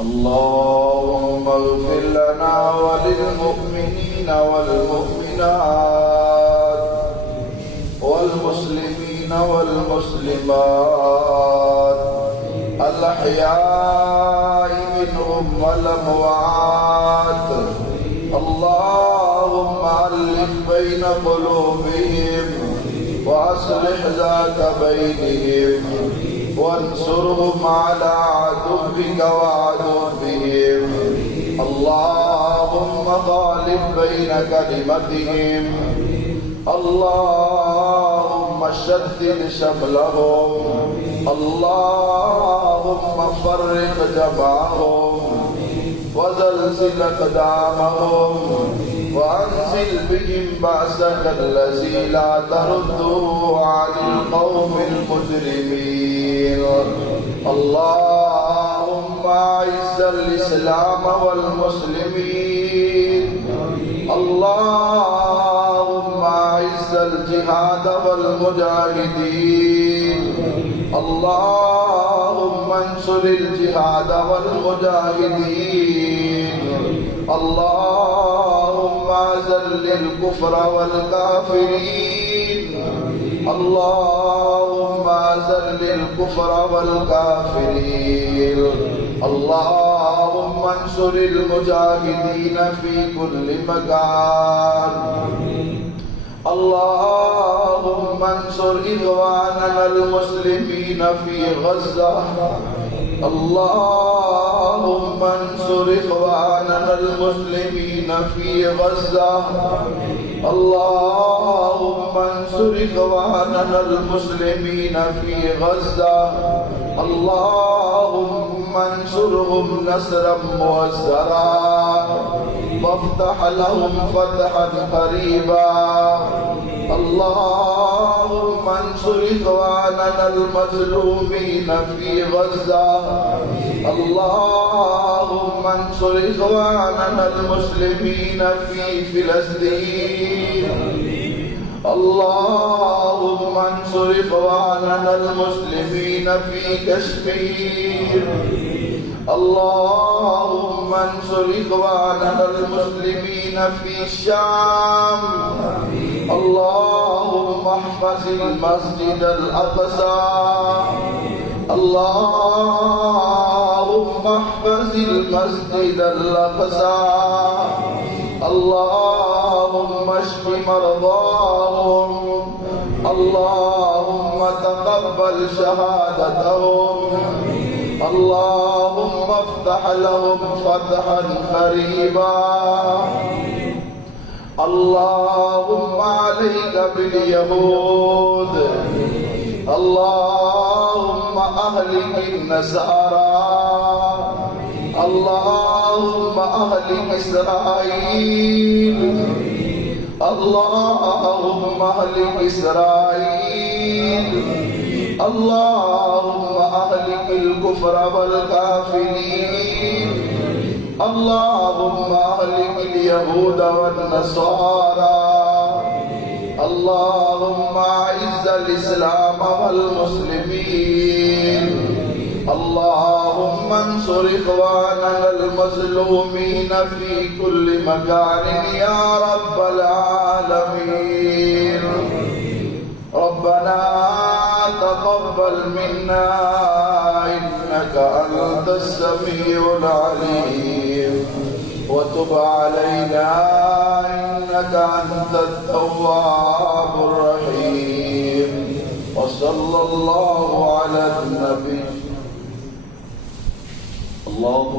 اللهم اغفر لنا وللمؤمنين والمؤمنات والمسلمين والمسلمات الأحياء منهم والأموات. اللهم ألف بين قلوبهم وأصلح ذات بينهم وانصرهم على عدوك وعدوهم. اللهم غالب بين كلمتهم. اللهم شدد شملهم. اللهم فرق جمعهم وزلزل أقدامهم وأنزل بهم بأسك الذي لا ترده عن القوم المجرمين. اللهم أعز الإسلام والمسلمين. اللهم أعز الجهاد والمجاهدين. اللهم انصر الجهاد والمجاهدين. اللهم أذل الكفر والكافرين. اللهم أذل الكفر والكافرين. اللهم انصر المجاهدين في كل مكان. اللهم انصر إخواننا المسلمين في غزة. اللهم انصر إخواننا المسلمين في غزة. اللهم انصر إخواننا المسلمين في غزة. اللهم انصرهم نصرا مؤزرا وافتح لهم فتحا قريبا. اللهم انصر إخواننا المظلومين في غزة. اللهم انصر إخواننا المسلمين في فلسطين. اللهم انصر إخواننا المسلمين في كشمير. اللهم انصر إخواننا المسلمين في الشام. اللهم احفظ المسجد الأقصى. اللهم احفظ المسجد الأقصى. اللهم اشف مرضاهم. اللهم تقبل شهادتهم. اللهم افتح لهم فتحا قريبا. اللهم عليك باليهود. اللهم أهلك النصارى. اللهم أهلك إسرائيل. اللهم أهلك إسرائيل. اللهم أهلك الكفر والكافرين. اللهم أهلك اليهود والنصارى. اللهم أعز الإسلام والمسلمين. اللهم انصر إخواننا المظلومين في كل مكان يا رب العالمين. ربنا تقبل منا إنك أنت السميع العليم وتب علينا إنك أنت التواب الرحيم. وصلى الله على النبي. الله